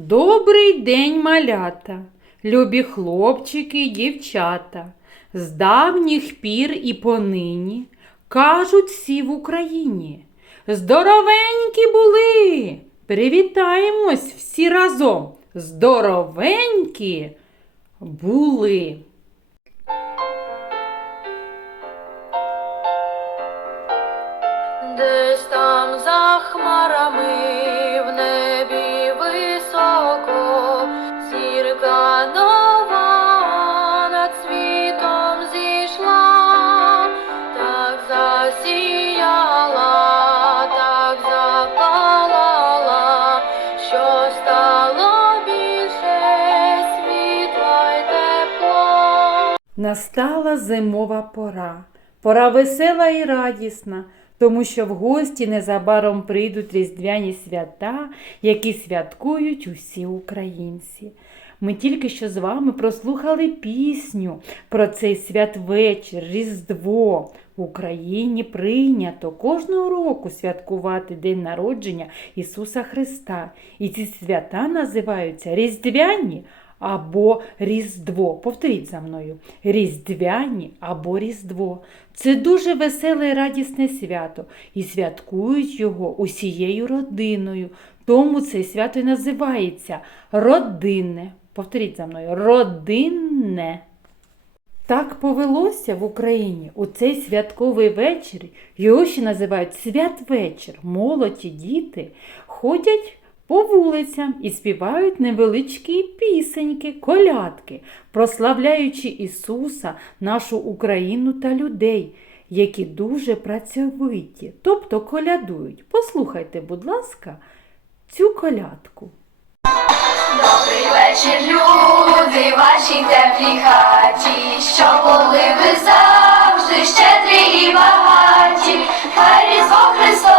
Добрий день, малята, любі хлопчики й дівчата. З давніх пір і понині кажуть всі в Україні. Здоровенькі були. Привітаємось всі разом. Здоровенькі були. Десь там за хмарами Настала зимова пора, пора весела і радісна, тому що в гості незабаром прийдуть різдвяні свята, які святкують усі українці. Ми тільки що з вами прослухали пісню про цей святвечір, Різдво. В Україні прийнято кожного року святкувати День народження Ісуса Христа. І ці свята називаються Різдвяні або Різдво. Повторіть за мною. Різдвяні або Різдво. Це дуже веселе і радісне свято, і святкують його усією родиною. Тому це свято і називається родинне. Повторіть за мною, родинне. Так повелося в Україні у цей святковий вечір. Його ще називають святвечір. Молоді діти ходять по вулицям і співають невеличкі пісеньки, колядки, прославляючи Ісуса, нашу Україну та людей, які дуже працьовиті, тобто колядують. Послухайте, будь ласка, цю колядку. Добрий вечір, люди, вашій теплій хаті, що були ви завжди щедрі і багаті, хай різдво Христове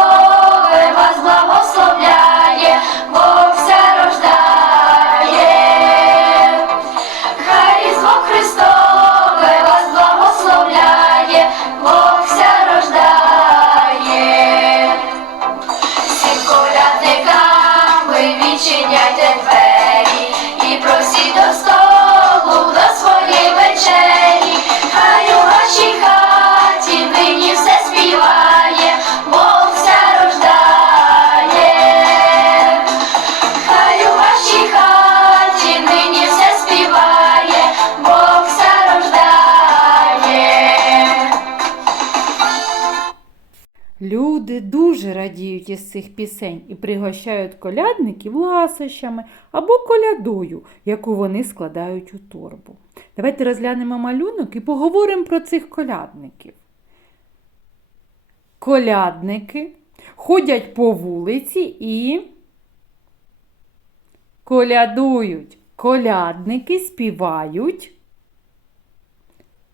Люди дуже радіють із цих пісень і пригощають колядників ласощами або колядою, яку вони складають у торбу. Давайте розглянемо малюнок і поговоримо про цих колядників. Колядники ходять по вулиці і колядують. Колядники співають.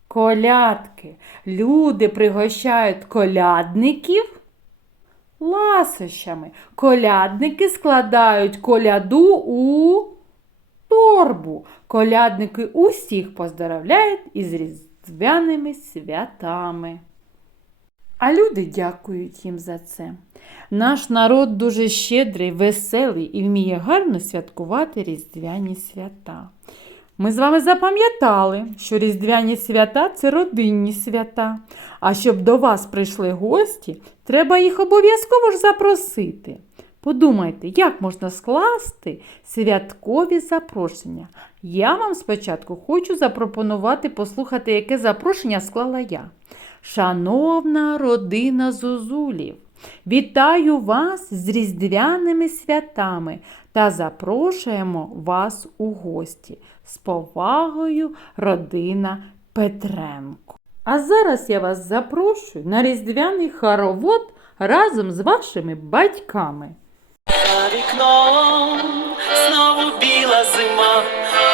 Колядки. Люди пригощають колядників ласощами. Колядники складають коляду у торбу. Колядники усіх поздоровляють із різдвяними святами. А люди дякують їм за це. Наш народ дуже щедрий, веселий і вміє гарно святкувати різдвяні свята. Ми з вами запам'ятали, що різдвяні свята це родинні свята. А щоб до вас прийшли гості, треба їх обов'язково ж запросити. Подумайте, як можна скласти святкові запрошення. Я вам спочатку хочу запропонувати послухати, яке запрошення склала я. Шановна родина Зозулів, вітаю вас з різдвяними святами та запрошуємо вас у гості. З повагою, родина Петренко. А зараз я вас запрошую на різдвяний хоровод разом з вашими батьками. Вікном знову біла зима.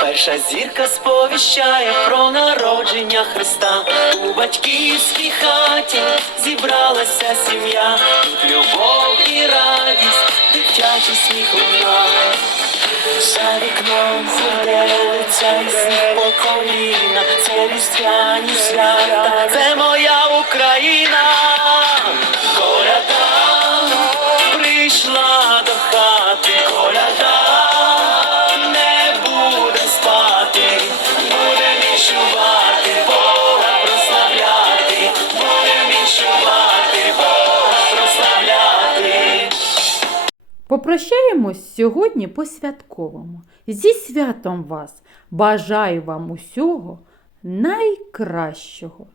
Перша зірка сповіщає про народження Христа. У батьківській хаті зібралася сім'я. Тут любов і радість, дитячий сміх лунає. За вікном зелиться і сніг по коліна. Це різдвяні свята, це моя Попрощаємось сьогодні по святковому. Зі святом вас! Бажаю вам усього найкращого!